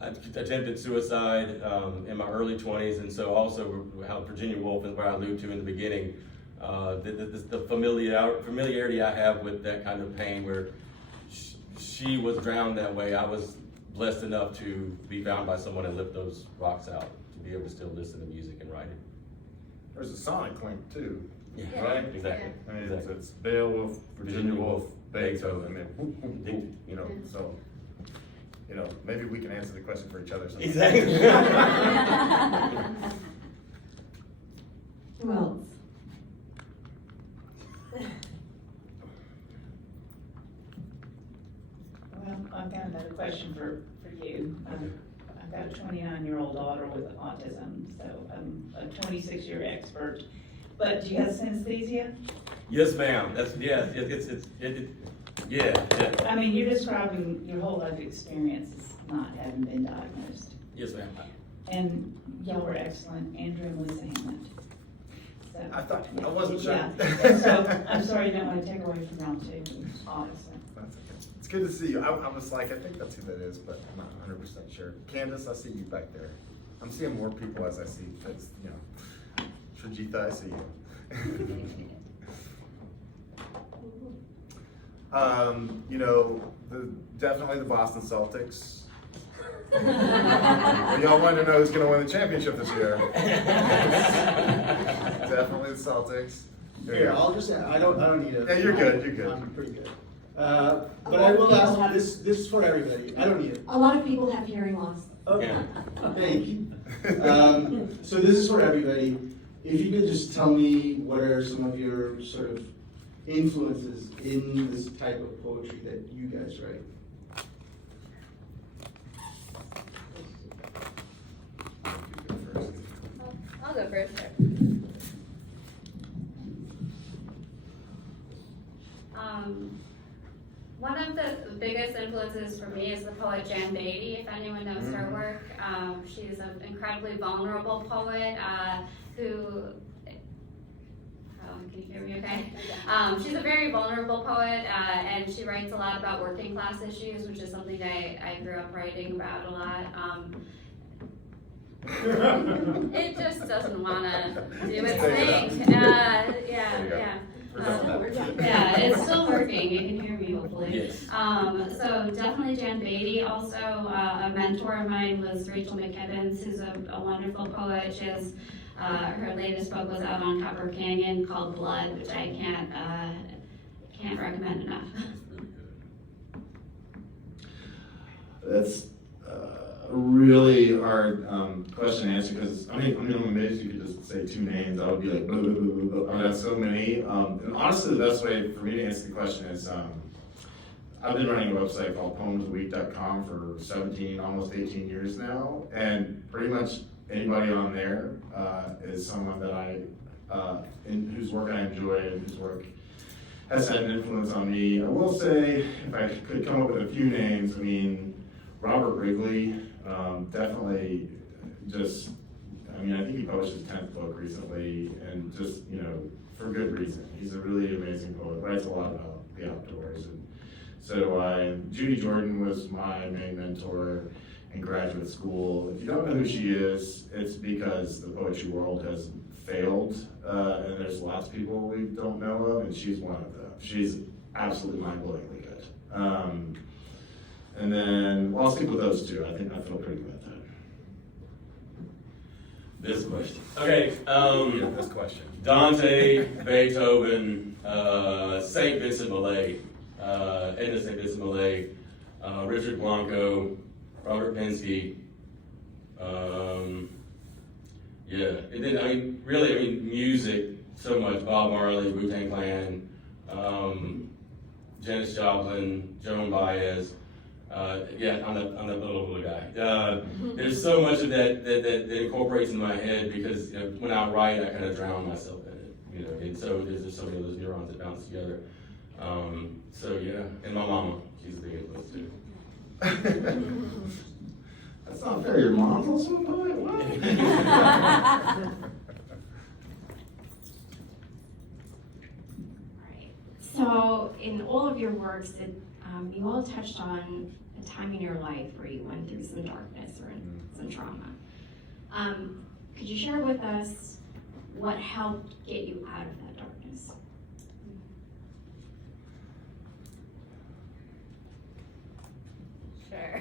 attempted suicide in my early 20s, and so also how Virginia Woolf is where I alluded to in the beginning, the familiarity I have with that kind of pain where she was drowned that way. I was blessed enough to be found by someone and lift those rocks out, to be able to still listen to music and write it. There's a sonic link too, Yeah. right? Exactly. I mean, Exactly. it's Beowulf, Virginia Woolf, Beethoven, and whoop, whoop, whoop, you know, so, you know, maybe we can answer the question for each other sometime. Exactly. Who else? Well, I've got another question for you. I've got a 29-year-old daughter with autism, so I'm a 26-year expert. But do you have synesthesia? Yes, ma'am. Yeah. I mean, you're describing your whole life experience as not having been diagnosed. Yes, ma'am. And y'all were excellent, Andrew and Lisa Hammond. So, I thought, I wasn't sure. Yeah, so I'm sorry you don't want to take away from y'all too, honestly. That's okay. It's good to see you. I was like, I think that's who that is, but I'm not 100% sure. Candace, I see you back there. I'm seeing more people as I see, as, you know. Shrijita, I see you. You know, definitely the Boston Celtics. Well, y'all want to know who's going to win the championship this year. Definitely the Celtics. Here, I'll just, I don't need it. Yeah, you're good, you're good. I'm pretty good. But I will ask, this is for everybody, I don't need it. A lot of people have hearing loss. Okay, thank you. So this is for everybody. If you could just tell me what are some of your sort of influences in this type of poetry that you guys write? go first. Sure. One of the biggest influences for me is the poet Jan Beatty, if anyone knows her work. She's an incredibly vulnerable poet who, can you hear me okay? She's a very vulnerable poet and she writes a lot about working class issues, which is something I grew up writing about a lot. It just doesn't want to do its thing. Yeah, it's still working. You can hear me hopefully. Yes. So definitely Jan Beatty. Also, a mentor of mine was Rachel McKibbins, who's a wonderful poet. She has her latest book was out on Copper Canyon called Blood, which I can't recommend enough. That's a really hard question to answer because I'm amazed you could just say two names. I would be like, blah, blah, blah, blah, blah. I have so many. And honestly, the best way for me to answer the question is I've been running a website called poemsoftheweek.com for 17, almost 18 years now, and pretty much anybody on there is someone that whose work I enjoy and whose work has had an influence on me. I will say, if I could come up with a few names, I mean, Robert Wrigley, definitely just, I think he published his 10th book recently, and just, for good reason. He's a really amazing poet, writes a lot about the outdoors. And so Judy Jordan was my main mentor in graduate school. If you don't know who she is, it's because the poetry world has failed, and there's lots of people we don't know of, and she's one of them. She's absolutely mind-blowingly good. And then, I'll stick with those two. I think I feel pretty good about that. This question. Okay, This question. Dante, Beethoven, St. Vincent Millay, Edna St. Vincent Millay, Richard Blanco, Robert Pinsky, and then, music, so much, Bob Marley, Wu-Tang Clan, Janis Joplin, Joan Baez, I'm the little guy. There's so much of that incorporates in my head because when I write, I kind of drown myself in it, and so there's just so many of those neurons that bounce together. And my mama, she's a big influence too. That's not fair. Your mom's also a poet? What? Right. So, in all of your works, you all touched on a time in your life where you went through some darkness or some trauma. Could you share with us what helped get you out of that darkness? Sure.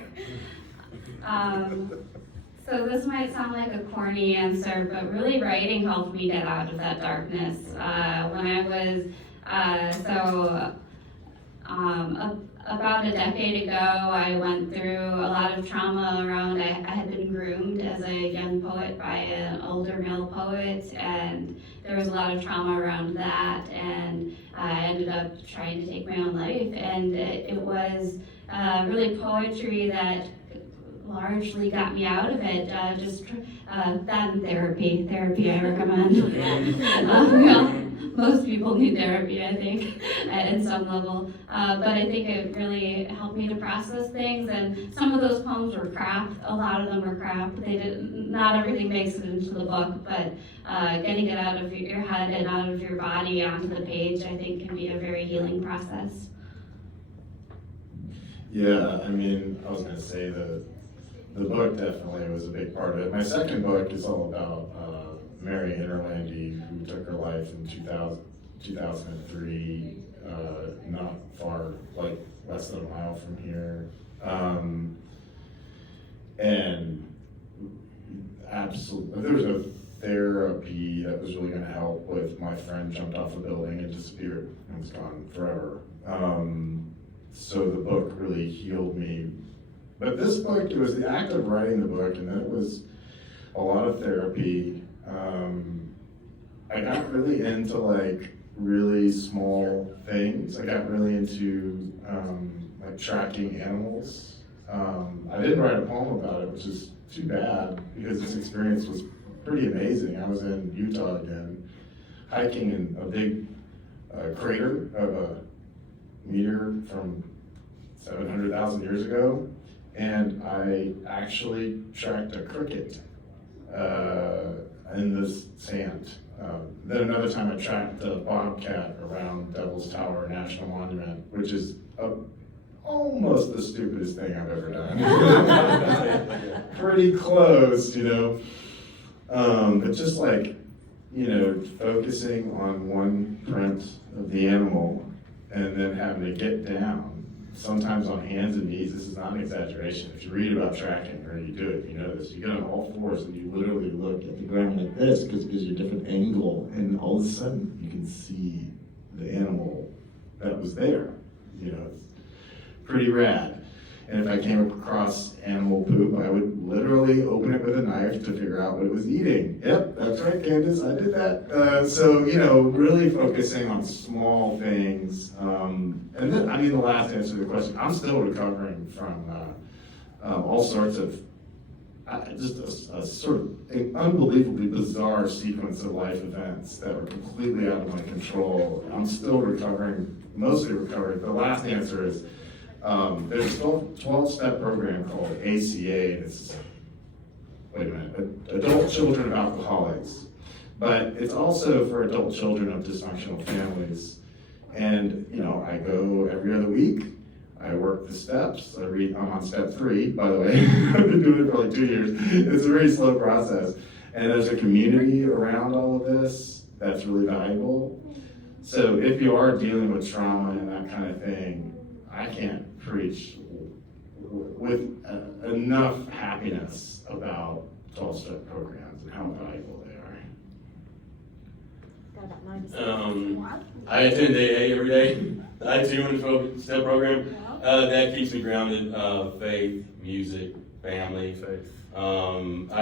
So this might sound like a corny answer, but really writing helped me get out of that darkness. When I was, about a decade ago, I went through a lot of trauma around, I had been groomed as a young poet by an older male poet, and there was a lot of trauma around that, and I ended up trying to take my own life, and it was really poetry that largely got me out of it. That and therapy I recommend. Most people need therapy, I think, at some level. But I think it really helped me to process things. And some of those poems were crap. A lot of them were crap. Not everything makes it into the book, but getting it out of your head and out of your body onto the page, I think, can be a very healing process. Yeah, I was going to say the book definitely was a big part of it. My second book is all about Mary Interlandi, who took her life in 2003, not far, like less than a mile from here. And absolutely, there was a therapy that was really going to help with my friend jumped off a building and disappeared and was gone forever. So the book really healed me. But this book, it was the act of writing the book, and then it was a lot of therapy. I got really into really small things. I got really into tracking animals. I didn't write a poem about it, which is too bad because this experience was pretty amazing. I was in Utah again, hiking in a big crater of a meteor from 700,000 years ago, and I actually tracked a cricket in the sand. Then another time I tracked a bobcat around Devil's Tower National Monument, which is almost the stupidest thing I've ever done. Pretty close, you know. But just like, you know, focusing on one print of the animal and then having to get down, sometimes on hands and knees. This is not an exaggeration. If you read about tracking or you do it, you know this. You get on all fours and you literally look at the ground like this because it gives you a different angle, and all of a sudden you can see the animal that was there. You know, it's pretty rad. And if I came across animal poop, I would literally open it with a knife to figure out what it was eating. Yep, that's right, Candace, I did that. So, you know, really focusing on small things. And then, I mean, the last answer to the question, I'm still recovering from all sorts of, just a sort of an unbelievably bizarre sequence of life events that were completely out of my control. I'm still recovering, mostly recovering. The last answer is, there's a 12-step program called ACA, and it's, wait a minute, Adult Children of Alcoholics. But it's also for adult children of dysfunctional families. And, you know, I go every other week, I work the steps, I'm on step 3, by the way. I've been doing it for like 2 years. It's a very slow process. And there's a community around all of this that's really valuable. So if you are dealing with trauma and that kind of thing, I can't preach with enough happiness about 12-step programs and how valuable they are. Got about 90 seconds. I attend AA every day. I too in the 12-step program. That keeps me grounded. Faith, music, family. Faith. I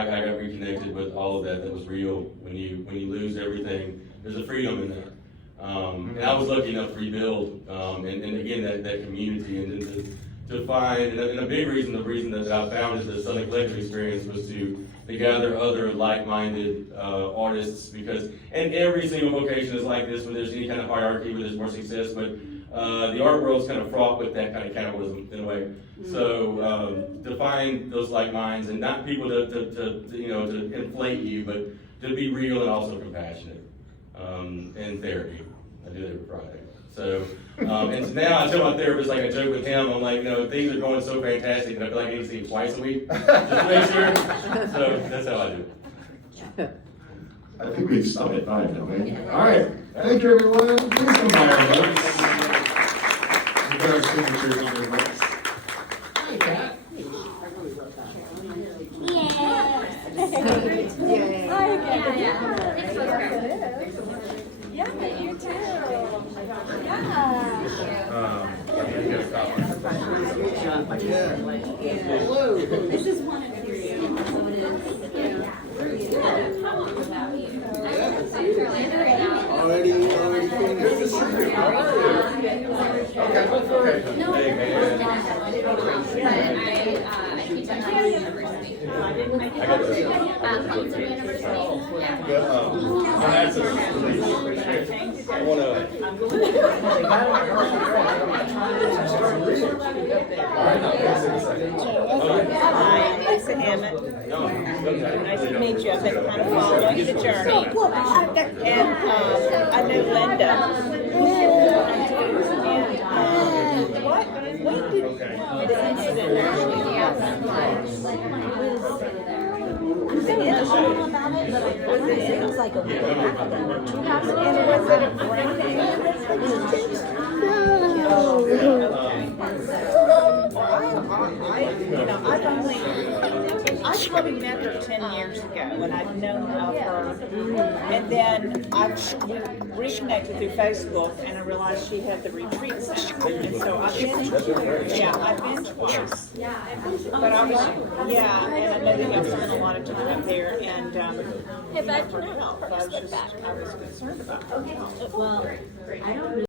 got reconnected with all of that. That was real. When you lose everything, there's a freedom in there. And I was lucky enough to rebuild, and again, that community, and then to find, and a big reason, the reason that I founded the Southern Collective Experience was to gather other like-minded artists, because, and every single vocation is like this, when there's any kind of hierarchy, where there's more success, but the art world's kind of fraught with that kind of cannibalism in a way. So to find those like minds, and not people to you know, to inflate you, but to be real and also compassionate, and therapy. I do that every Friday. So, and so now I tell my therapist, like I joke with him, I'm like, you know, things are going so fantastic that I feel like I need to see him twice a week, just to make sure. So that's how I do it. I think we've stopped at 5, don't we? All right, thank you, everyone. Please come by our notes. We've got our signatures on your notes. Hi, Kat. Yeah, you too. This is one of your, so it is. Already finished. I teach at Hudson University. Hudson University. I want to. Hi, Lisa Emmett. Nice to meet you. I've been kind of following the journey. And I know Linda. And when did the incident actually happen? It's all about it, but it was like a week ago. And was it a brain injury? I probably met her 10 years ago, and I've known of her. And then I've reconnected through Facebook, and I realized she had the retreat center. And so I've been twice. But I was, yeah, and I know that y'all spent a lot of time up there, and for help. But I was concerned about her health. Well, I don't